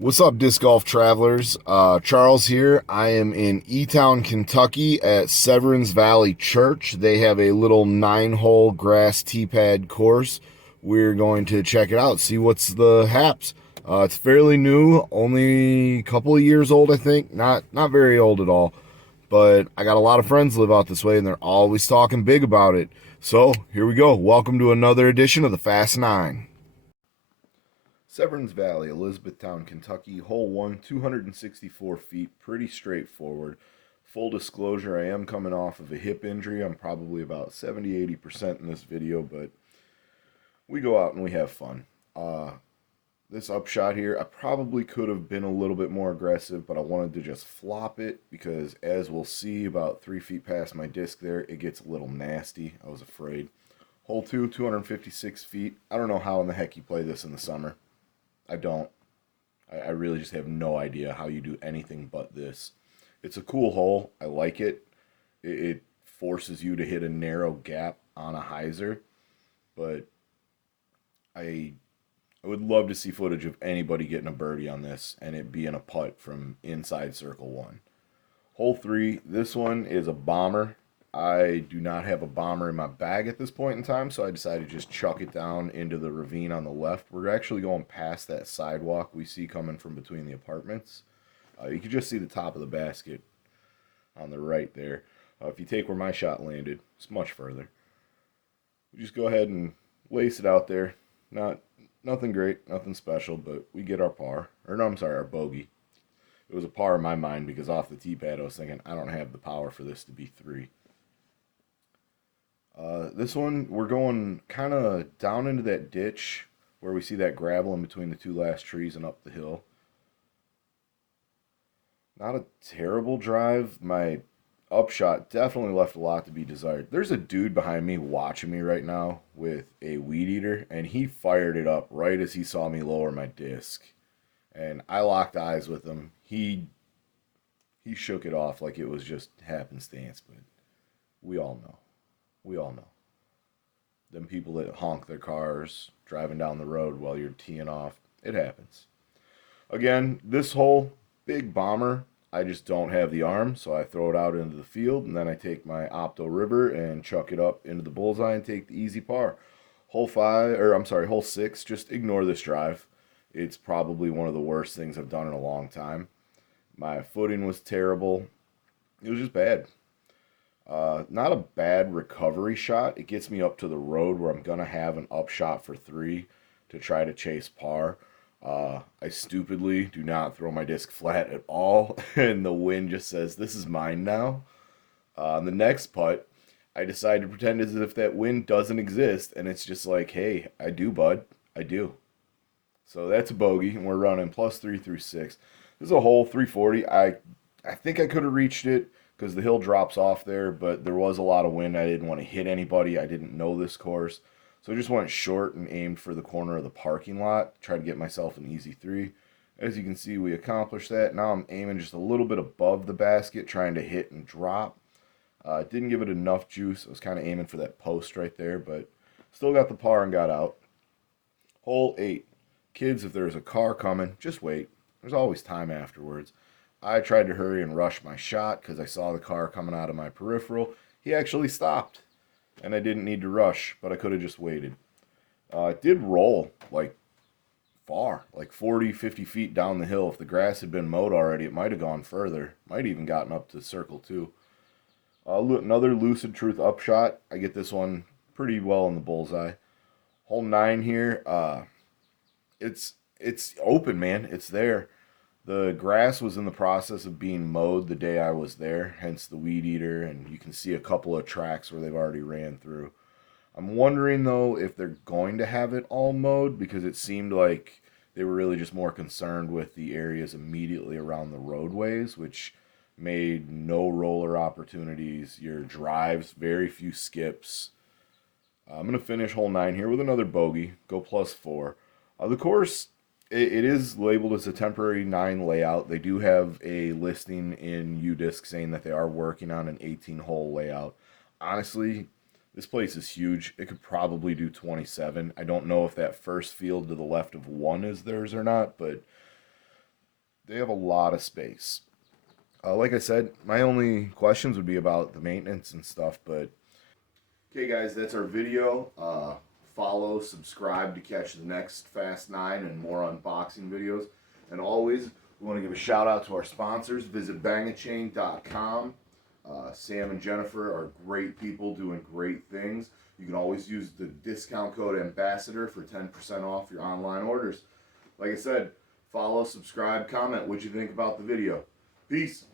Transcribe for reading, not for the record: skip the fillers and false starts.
What's up, disc golf travelers? Charles here. I am in E-Town, Kentucky at Severins Valley Church. They have a little 9-hole grass tee pad course. We're going to check it out, see what's the haps. It's fairly new, only a couple of years old, I think. Not very old at all. But I got a lot of friends live out this way, and they're always talking big about it. So here we go. Welcome to another edition of the Fast Nine. Severins Valley, Elizabethtown, Kentucky, hole 1, 264 feet, pretty straightforward. Full disclosure, I am coming off of a hip injury. I'm probably about 70-80% in this video, but we go out and we have fun. This upshot here, I probably could have been a little bit more aggressive, but I wanted to just flop it because, as we'll see, about 3 feet past my disc there, it gets a little nasty. I was afraid. Hole 2, 256 feet. I don't know how in the heck you play this in the summer. I don't. I really just have no idea how you do anything but this. It's a cool hole. I like it. It forces you to hit a narrow gap on a hyzer, but I would love to see footage of anybody getting a birdie on this and it being a putt from inside circle 1. Hole 3, this one is a bomber. I do not have a bomber in my bag at this point in time, so I decided to just chuck it down into the ravine on the left. We're actually going past that sidewalk we see coming from between the apartments. You can just see the top of the basket on the right there. If you take where my shot landed, it's much further. We just go ahead and lace it out there. Nothing great, nothing special, but we get our par. Or no, I'm sorry, our bogey. It was a par in my mind because off the tee pad I was thinking I don't have the power for this to be 3. This one, we're going kind of down into that ditch where we see that gravel in between the two last trees and up the hill. Not a terrible drive. My upshot definitely left a lot to be desired. There's a dude behind me watching me right now with a weed eater, and he fired it up right as he saw me lower my disc. And I locked eyes with him. He shook it off like it was just happenstance, but we all know. We all know. Them people that honk their cars driving down the road while you're teeing off, it happens. Again, this hole, big bomber. I just don't have the arm, so I throw it out into the field, and then I take my Opto River and chuck it up into the bullseye and take the easy par. Hole 6, just ignore this drive. It's probably one of the worst things I've done in a long time. My footing was terrible. It was just bad. Not a bad recovery shot. It gets me up to the road where I'm going to have an upshot for 3 to try to chase par. I stupidly do not throw my disc flat at all, and the wind just says, "This is mine now." On the next putt, I decide to pretend as if that wind doesn't exist, and it's just like, "Hey, I do, bud. I do." So that's a bogey, and we're running +3 through 6. This is a hole 340. I think I could have reached it because the hill drops off there, but there was a lot of wind. I didn't want to hit anybody. I didn't know this course. So I just went short and aimed for the corner of the parking lot, tried to get myself an easy 3. As you can see, we accomplished that. Now I'm aiming just a little bit above the basket, trying to hit and drop. Didn't give it enough juice. I was kind of aiming for that post right there, but still got the par and got out. Hole 8. Kids, if there's a car coming, just wait. There's always time afterwards. I tried to hurry and rush my shot because I saw the car coming out of my peripheral. He actually stopped, and I didn't need to rush, but I could have just waited. It did roll like far, like 40, 50 feet down the hill. If the grass had been mowed already, it might have gone further. Might even gotten up to circle 2. Another Lucid Truth upshot. I get this one pretty well in the bullseye. Hole 9 here. It's open, man. It's there. The grass was in the process of being mowed the day I was there, hence the weed eater, and you can see a couple of tracks where they've already ran through. I'm wondering, though, if they're going to have it all mowed, because it seemed like they were really just more concerned with the areas immediately around the roadways, which made no roller opportunities, your drives, very few skips. I'm going to finish hole 9 here with another bogey, go +4. The course, it is labeled as a temporary 9 layout. They do have a listing in UDisc saying that they are working on an 18-hole layout. Honestly, this place is huge. It could probably do 27. I don't know if that first field to the left of 1 is theirs or not, but They have a lot of space. Like I said, my only questions would be about the maintenance and stuff. But okay, guys, that's our video. Follow, subscribe to catch the next Fast 9 and more unboxing videos. And always, we want to give a shout out to our sponsors. Visit bangachain.com. Sam and Jennifer are great people doing great things. You can always use the discount code Ambassador for 10% off your online orders. Like I said, follow, subscribe, comment what you think about the video. Peace.